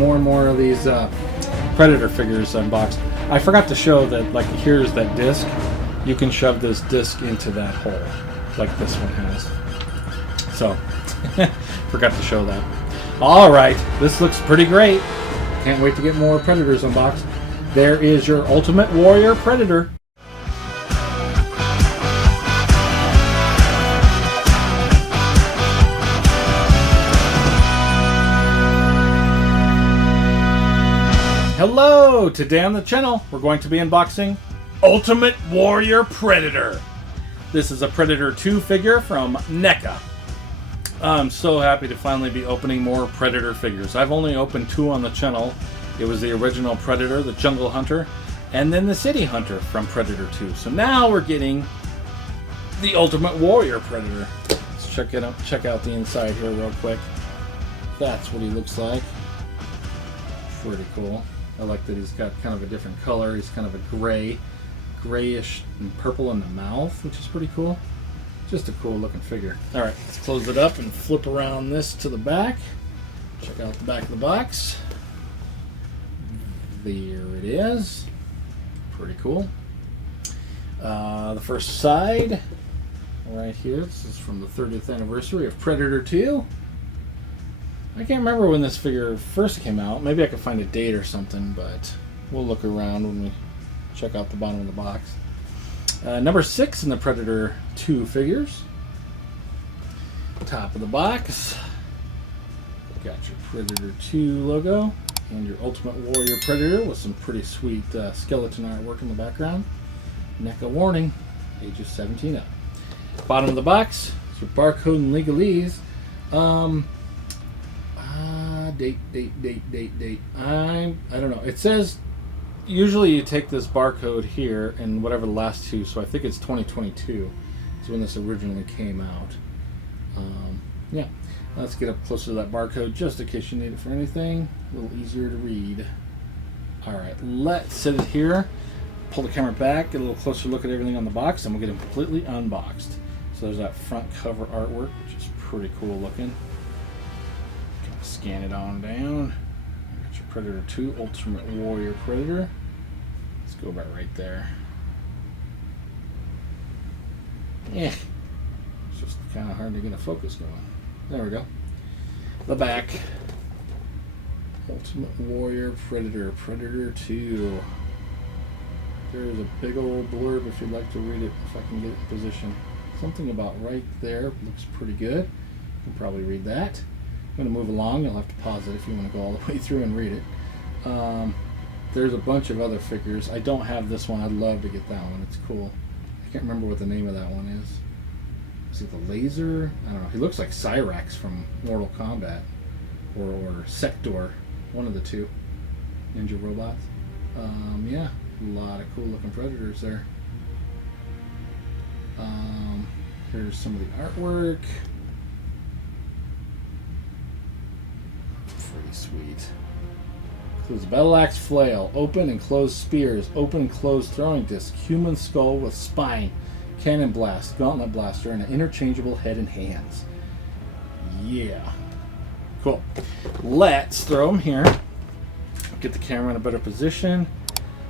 More and more of these Predator figures unboxed. I forgot to show that, like, here's that disc. You can shove this disc into that hole, like this one has. So, forgot to show that. Alright, this looks pretty great. Can't wait to get more Predators unboxed. There is your Ultimate Warrior Predator. Hello! Today on the channel, we're going to be unboxing Ultimate Warrior Predator. This is a Predator 2 figure from NECA. I'm so happy to finally be opening more Predator figures. I've only opened 2 on the channel. It was the original Predator, the Jungle Hunter, and then the City Hunter from Predator 2. So now we're getting the Ultimate Warrior Predator. Let's check out the inside here real quick. That's what he looks like. Pretty cool. I like that he's got kind of a different color. He's kind of a grayish and purple in the mouth, which is pretty cool. Just a cool looking figure. Alright, let's close it up and flip around this to the back. Check out the back of the box. There it is. Pretty cool. The first side, right here. This is from the 30th anniversary of Predator 2. I can't remember when this figure first came out. Maybe I could find a date or something, but we'll look around when we check out the bottom of the box. Number 6 in the Predator 2 figures. Top of the box. Got your Predator 2 logo and your Ultimate Warrior Predator with some pretty sweet skeleton artwork in the background. NECA warning, ages 17 up. Bottom of the box is your barcode and legalese. Date. I don't know. It says usually you take this barcode here and whatever the last 2, so I think it's 2022 is when this originally came out. Yeah, let's get up closer to that barcode just in case you need it for anything. A little easier to read. Alright, let's set it here, pull the camera back, get a little closer look at everything on the box, and we'll get him completely unboxed. So there's that front cover artwork, which is pretty cool looking. Scan it on down. Got your Predator 2 Ultimate Warrior Predator. Let's go about right there. Yeah, it's just kind of hard to get a focus going. There we go. The back. Ultimate Warrior Predator, Predator 2. There's a big old blurb if you'd like to read it, if I can get it in position. Something about right there looks pretty good. You can probably read that. I'm going to move along. You'll have to pause it if you want to go all the way through and read it. There's a bunch of other figures. I don't have this one. I'd love to get that one. It's cool. I can't remember what the name of that one is. Is it the Laser? I don't know. He looks like Cyrax from Mortal Kombat. Or Sector. One of the two. Ninja robots. Yeah. A lot of cool looking Predators there. Here's some of the artwork. Pretty sweet. Includes battle axe, flail, open and closed spears, open and closed throwing disc, human skull with spine, cannon blast, gauntlet blaster, and an interchangeable head and hands. Yeah. Cool. Let's throw them here. Get the camera in a better position.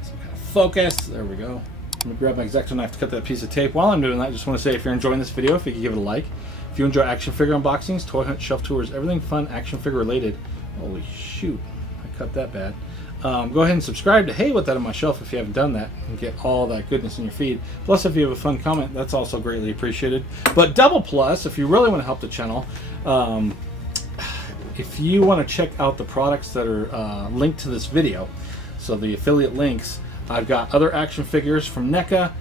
Some kind of focus. There we go. I'm going to grab my X-Acto knife to cut that piece of tape. While I'm doing that, I just want to say if you're enjoying this video, if you could give it a like. If you enjoy action figure unboxings, toy hunt, shelf tours, everything fun action figure related. Holy shoot, I cut that bad. Go ahead and subscribe to Hey What That on My Shelf if you haven't done that and get all that goodness in your feed. Plus, if you have a fun comment, that's also greatly appreciated. But double plus, if you really want to help the channel, if you want to check out the products that are linked to this video, so the affiliate links, I've got other action figures from NECA,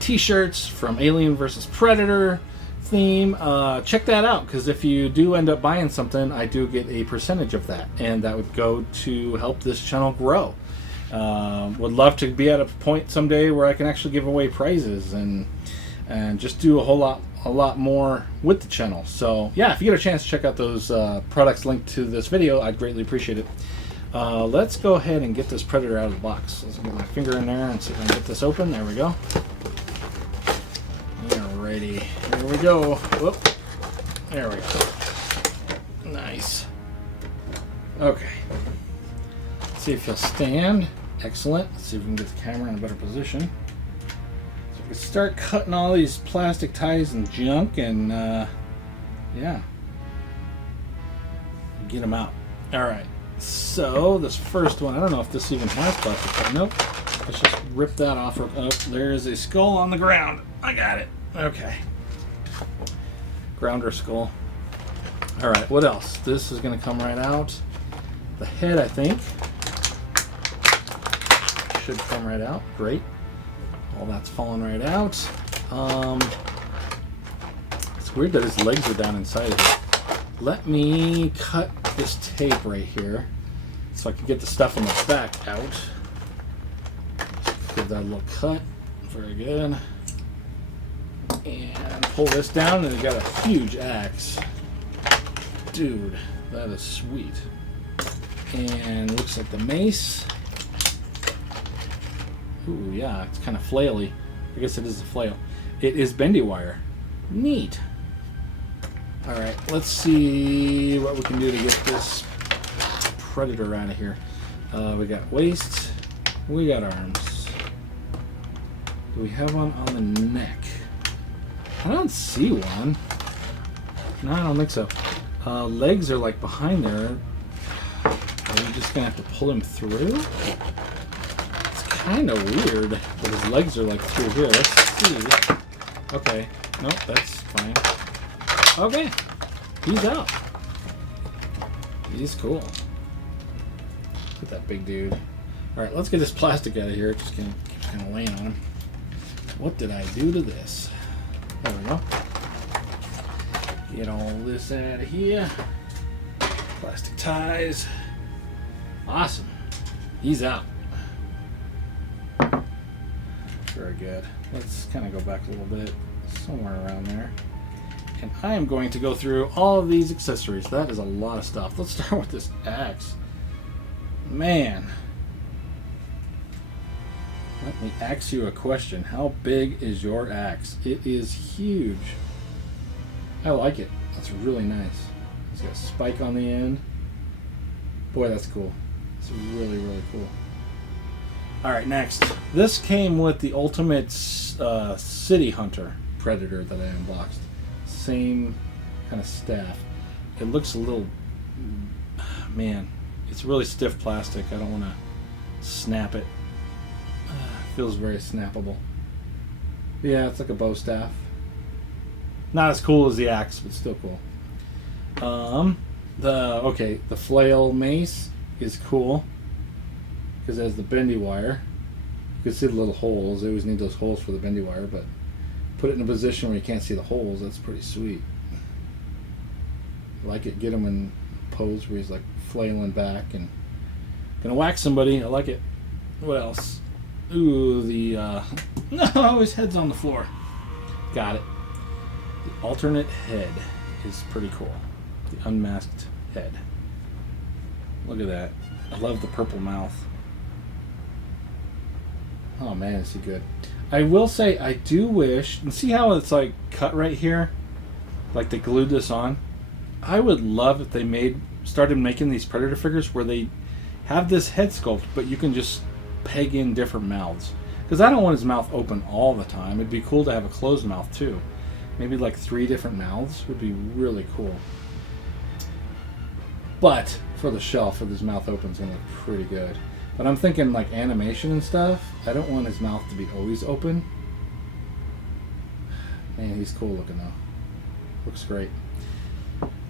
t-shirts from Alien vs. Predator theme. Check that out, because if you do end up buying something, I do get a percentage of that, and that would go to help this channel grow. Would love to be at a point someday where I can actually give away prizes and just do a lot more with the channel. So yeah, if you get a chance to check out those products linked to this video, I'd greatly appreciate it. Let's go ahead and get this Predator out of the box. Let's get my finger in there and see if I can get this open. There we go. Alrighty, here we go. Whoop. There we go. Nice. Okay. Let's see if he'll stand. Excellent. Let's see if we can get the camera in a better position. So we can start cutting all these plastic ties and junk and, yeah. Get them out. Alright. So, this first one, I don't know if this even has plastic tie. Nope. Let's just rip that off. Oh, there's a skull on the ground. I got it. Okay. Grounder skull. Alright, what else? This is going to come right out. The head, I think, should come right out. Great. All that's falling right out. It's weird that his legs are down inside of it. Let me cut this tape right here so I can get the stuff on the back out. Give that a little cut. Very good. And pull this down, and we got a huge axe. Dude, that is sweet. And looks like the mace. Ooh, yeah, it's kind of flaily. I guess it is a flail. It is bendy wire. Neat. Alright, let's see what we can do to get this predator out of here. We got waist. We got arms. Do we have one on the neck? I don't see one. No, I don't think so. Legs are like behind there. Are we just gonna have to pull him through? It's kind of weird that his legs are like through here. Let's see. Okay. Nope, that's fine. Okay. He's out. He's cool. Look at that big dude. Alright, let's get this plastic out of here. Just gonna keep kind of laying on him. What did I do to this? There we go. Get all this out of here. Plastic ties. Awesome. He's out. Very good. Let's kind of go back a little bit. Somewhere around there. And I am going to go through all of these accessories. That is a lot of stuff. Let's start with this axe. Man. Let me ask you a question. How big is your axe? It is huge. I like it. That's really nice. It's got a spike on the end. Boy, that's cool. It's really, really cool. Alright, next. This came with the ultimate city hunter predator that I unboxed. Same kind of staff. It looks a little... Man, it's really stiff plastic. I don't want to snap it. Feels very snappable. Yeah, it's like a bow staff. Not as cool as the axe, but still cool. The flail mace is cool because it has the bendy wire. You can see the little holes. They always need those holes for the bendy wire, but put it in a position where you can't see the holes. That's pretty sweet. I like it. Get him in pose where he's like flailing back and gonna whack somebody. I like it. What else? Ooh, no, his head's on the floor. Got it. The alternate head is pretty cool. The unmasked head. Look at that. I love the purple mouth. Oh man, is he good. I will say, I do wish, and see how it's like cut right here? Like they glued this on? I would love if they started making these Predator figures where they have this head sculpt, but you can just peg in different mouths. Because I don't want his mouth open all the time. It'd be cool to have a closed mouth too. Maybe like 3 different mouths would be really cool. But for the shelf, with his mouth open, is going to look pretty good. But I'm thinking like animation and stuff, I don't want his mouth to be always open. Man, he's cool looking though. Looks great.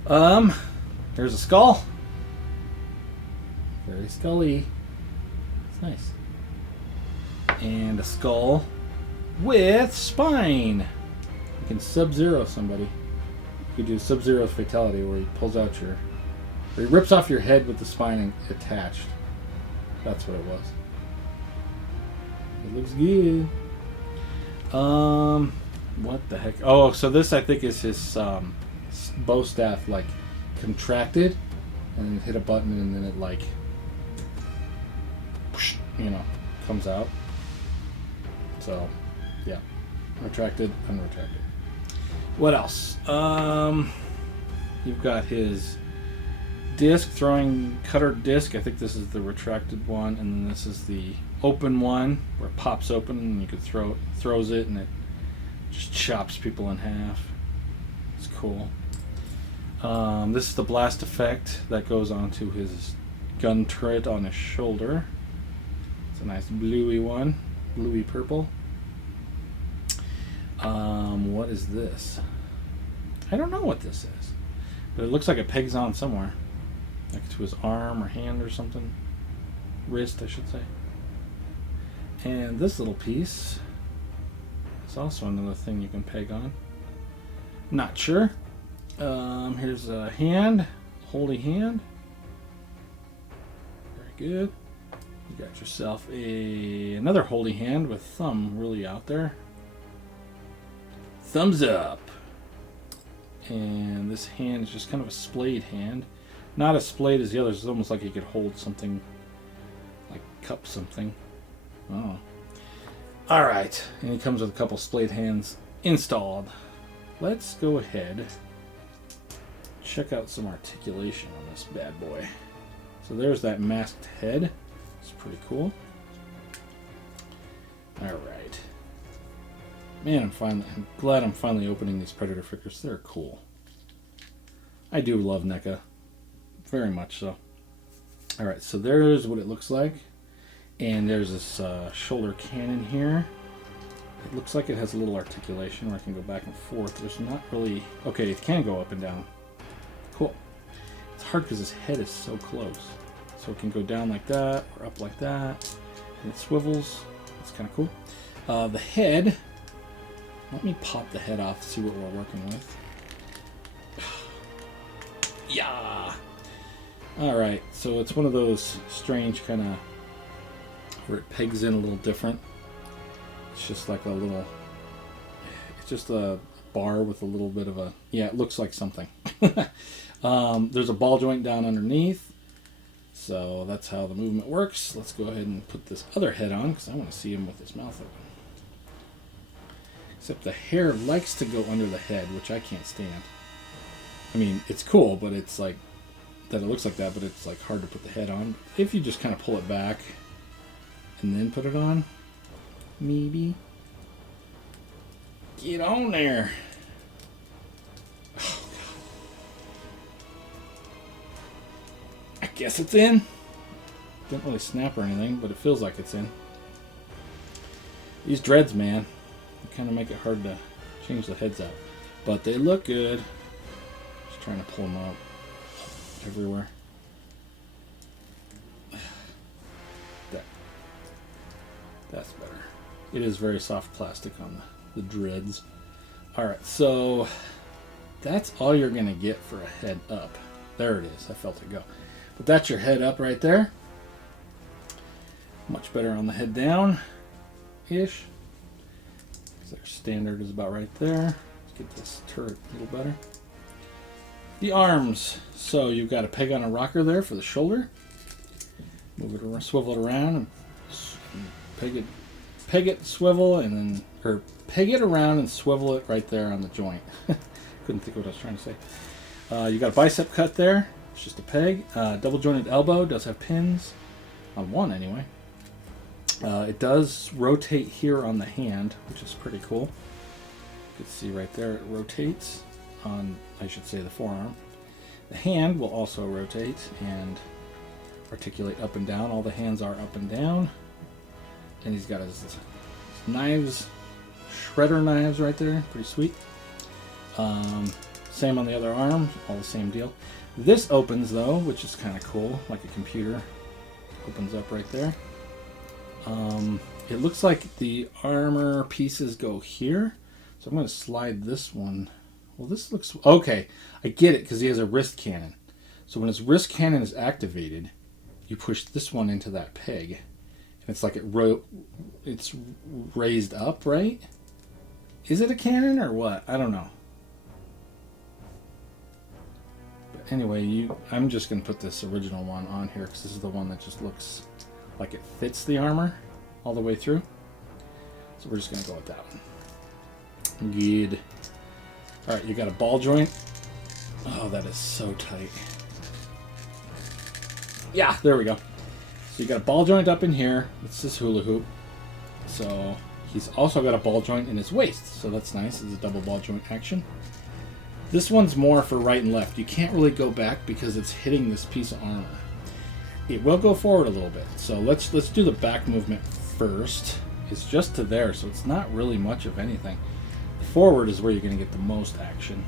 There's a skull. Very scully. It's nice. And a skull with spine. You can Sub-Zero somebody. You could do Sub-Zero's fatality where he pulls out or he rips off your head with the spine attached. That's what it was. It looks good. What the heck? Oh, so this I think is his bow staff like contracted and then hit a button and then it like comes out. So yeah, retracted, unretracted. What else? You've got his disc, throwing cutter disc. I think this is the retracted one, and then this is the open one where it pops open and you could throws it and it just chops people in half. It's cool. This is the blast effect that goes onto his gun turret on his shoulder. It's a nice bluey one, bluey purple. What is this? I don't know what this is, but it looks like it pegs on somewhere, like to his arm or hand or something. Wrist, I should say. And this little piece is also another thing you can peg on. Not sure. Here's a hand, holy hand. Very good. You got yourself another holy hand with thumb really out there. Thumbs up. And this hand is just kind of a splayed hand. Not as splayed as the others. It's almost like you could hold something, like cup something. Oh. Alright. And he comes with a couple splayed hands installed. Let's go ahead. Check out some articulation on this bad boy. So there's that masked head. It's pretty cool. Alright. Man, I'm glad I'm finally opening these Predator figures. They're cool. I do love NECA. Very much so. Alright, so there's what it looks like. And there's this shoulder cannon here. It looks like it has a little articulation where I can go back and forth. There's not really... Okay, it can go up and down. Cool. It's hard because his head is so close. So it can go down like that or up like that. And it swivels. That's kind of cool. The head... Let me pop the head off to see what we're working with. Yeah! Alright, so it's one of those strange kind of... where it pegs in a little different. It's just like a little... It's just a bar with a little bit of a... Yeah, it looks like something. There's a ball joint down underneath. So that's how the movement works. Let's go ahead and put this other head on because I want to see him with his mouth open. Except the hair likes to go under the head, which I can't stand. I mean, it's cool, but it's like... that it looks like that, but it's like hard to put the head on. If you just kind of pull it back and then put it on, maybe. Get on there. Oh, God. I guess it's in. Didn't really snap or anything, but it feels like it's in. These dreads, man, they kind of make it hard to change the heads out. But they look good. Just trying to pull them out everywhere. That's better. It is very soft plastic on the dreads. Alright, so that's all you're going to get for a head up. There it is. I felt it go. But that's your head up right there. Much better on the head down-ish. Their standard is about right there. Let's get this turret a little better. The arms. So you've got a peg on a rocker there for the shoulder. Move it around, swivel it around, and peg it, swivel, and then, or peg it around and swivel it right there on the joint. Couldn't think of what I was trying to say. You got a bicep cut there. It's just a peg. Double jointed elbow does have pins on one anyway. It does rotate here on the hand, which is pretty cool. You can see right there it rotates on, I should say, the forearm. The hand will also rotate and articulate up and down. All the hands are up and down. And he's got his knives, shredder knives right there. Pretty sweet. Same on the other arm, all the same deal. This opens though, which is kind of cool, like a computer. Opens up right there. It looks like the armor pieces go here. So I'm going to slide this one. Well, this looks... Okay, I get it because he has a wrist cannon. So when his wrist cannon is activated, you push this one into that peg. And it's like it's raised up, right? Is it a cannon or what? I don't know. But anyway, I'm just going to put this original one on here because this is the one that just looks like it fits the armor all the way through. So we're just going to go with that one. Good. Alright, you got a ball joint. Oh, that is so tight. Yeah, there we go. So you got a ball joint up in here. It's this hula hoop. So he's also got a ball joint in his waist. So that's nice. It's a double ball joint action. This one's more for right and left. You can't really go back because it's hitting this piece of armor. It will go forward a little bit. So let's do the back movement first. It's just to there, so it's not really much of anything. The forward is where you're going to get the most action.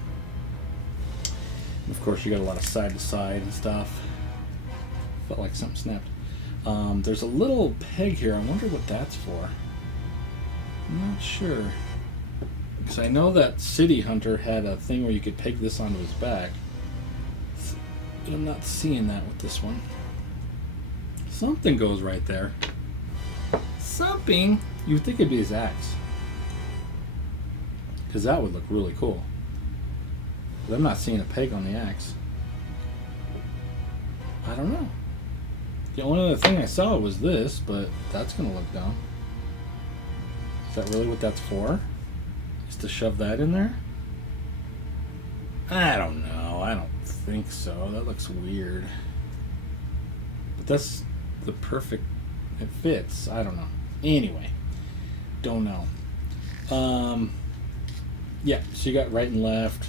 And of course, you got a lot of side to side and stuff. Felt like something snapped. There's a little peg here. I wonder what that's for. I'm not sure. Because I know that City Hunter had a thing where you could peg this onto his back. But I'm not seeing that with this one. Something goes right there. Something. You would think it'd be his axe. Because that would look really cool. But I'm not seeing a peg on the axe. I don't know. The only other thing I saw was this, but that's going to look dumb. Is that really what that's for? Just to shove that in there? I don't know. I don't think so. That looks weird. But that's the perfect... It fits. I don't know. Anyway. Don't know. Yeah, so you got right and left.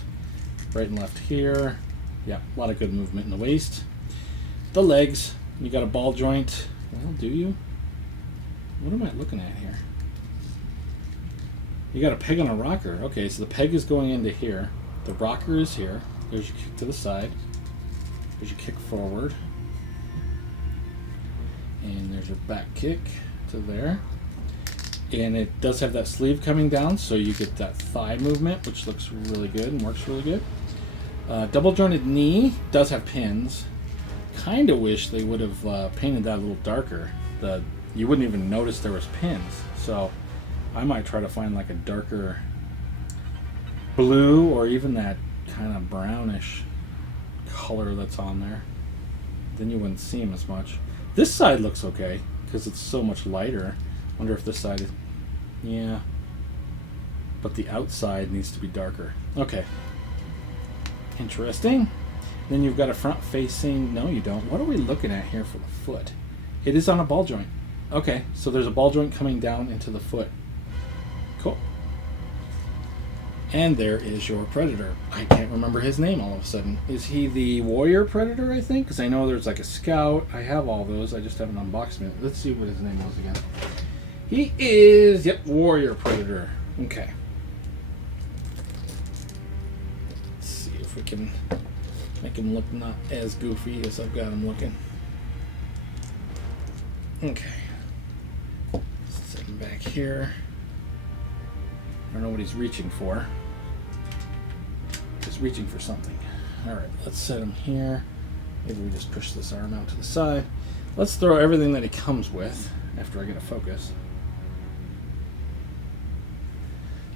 Right and left here. Yeah, a lot of good movement in the waist. The legs. You got a ball joint. Well, do you? What am I looking at here? You got a peg on a rocker. Okay, so the peg is going into here. The rocker is here. There's your kick to the side. There's your kick forward. And there's your back kick to there. And it does have that sleeve coming down, so you get that thigh movement, which looks really good and works really good. Double jointed knee does have pins. Kind of wish they would have painted that a little darker. You wouldn't even notice there was pins. So I might try to find like a darker blue or even that kind of brownish color that's on there. Then you wouldn't see them as much. This side looks okay because it's so much lighter. Wonder if this side is... Yeah. But the outside needs to be darker. Okay. Interesting. Then you've got a front facing... No, you don't. What are we looking at here for the foot? It is on a ball joint. Okay, so there's a ball joint coming down into the foot. Cool. And there is your predator. I can't remember his name all of a sudden. Is he the warrior predator, I think? Because I know there's like a scout. I have all those. I just haven't unboxed them. Let's see what his name was again. He is, yep, warrior predator. Okay. Let's see if we can make him look not as goofy as I've got him looking. Okay. Set him back here. I don't know what he's reaching for. He's reaching for something. Alright, let's set him here. Maybe we just push this arm out to the side. Let's throw everything that he comes with after I get a focus.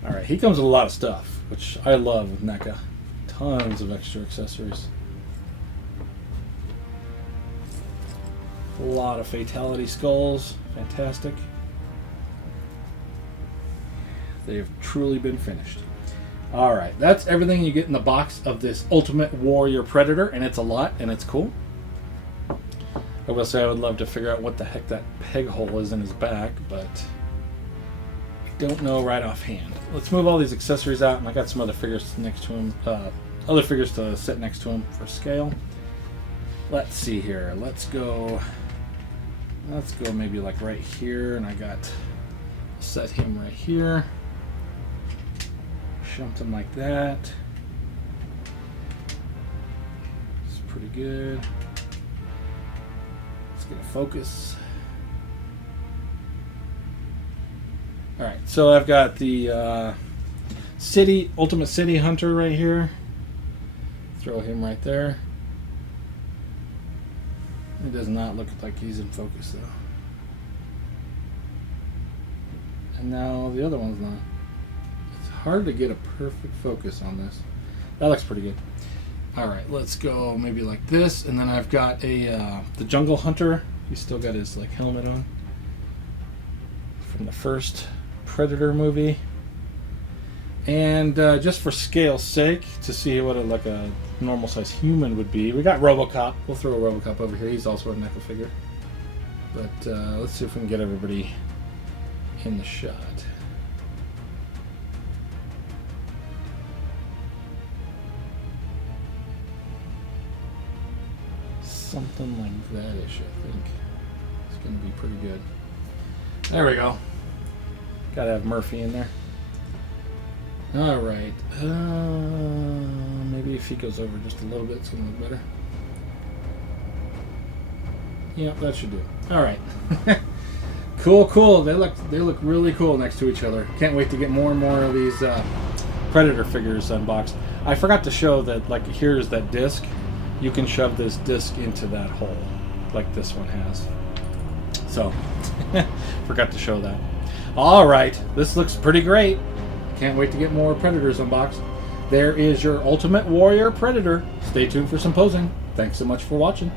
Alright, he comes with a lot of stuff, which I love with NECA. Tons of extra accessories. A lot of fatality skulls. Fantastic. They have truly been finished. Alright, that's everything you get in the box of this Ultimate Warrior Predator, and it's a lot, and it's cool. I will say I would love to figure out what the heck that peg hole is in his back, but I don't know right offhand. Let's move all these accessories out, and I got some other figures next to him, other figures to sit next to him for scale. Let's see here. Let's go maybe like right here, and I got set him right here. Something like that. It's pretty good. Let's get a focus. Alright, so I've got the Ultimate City Hunter right here. Throw him right there. It does not look like he's in focus though. And now the other one's not. It's hard to get a perfect focus on this. That looks pretty good. Alright, let's go maybe like this. And then I've got the Jungle Hunter. He's still got his like helmet on. From the first Predator movie. And just for scale's sake, to see what like a normal size human would be. We got RoboCop. We'll throw a RoboCop over here. He's also a NECA figure. But let's see if we can get everybody in the shot. Something like that-ish, I think. It's going to be pretty good. There we go. Gotta have Murphy in there. Alright. Maybe if he goes over just a little bit, it's going to look better. Yeah, that should do it. Alright. Cool. They look really cool next to each other. Can't wait to get more and more of these Predator figures unboxed. I forgot to show that, like, here's that disc. You can shove this disc into that hole, like this one has. So, forgot to show that. Alright, this looks pretty great. Can't wait to get more Predators unboxed. There is your Ultimate Warrior Predator. Stay tuned for some posing. Thanks so much for watching.